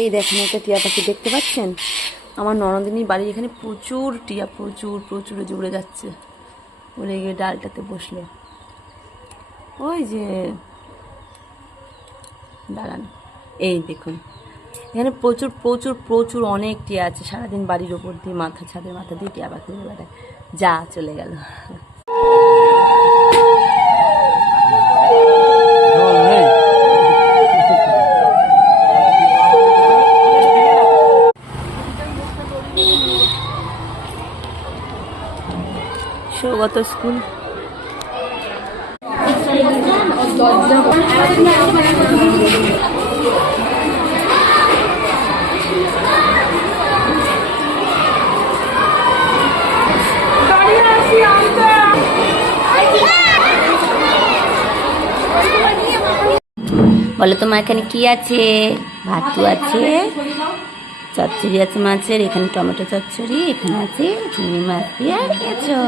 এই দেখেন একটা টিয়া পাখি দেখতে পাচ্ছেন? আমার ননদিনীর বাড়ির এখানে প্রচুর টিয়া, প্রচুর প্রচুর উড়ে যাচ্ছে। উড়ে গিয়ে ডালটাতে বসলো। ওই যে দাঁড়ান, এই দেখুন এখানে প্রচুর প্রচুর প্রচুর অনেক টিয়া আছে। সারাদিন বাড়ির ওপর দিয়ে ছাদের মাথা দিয়ে টিয়া পাখি উড়ে বেড়ায়। যা চলে গেল। সৌগত স্কুল। বলো তোমার এখানে কি আছে? ভাতু আছে, চচ্চড়ি আছে মাছের, এখানে টমেটো চচ্চড়ি, এখানে আছে চিংড়ি মাছ দিয়ে খেয়েছো।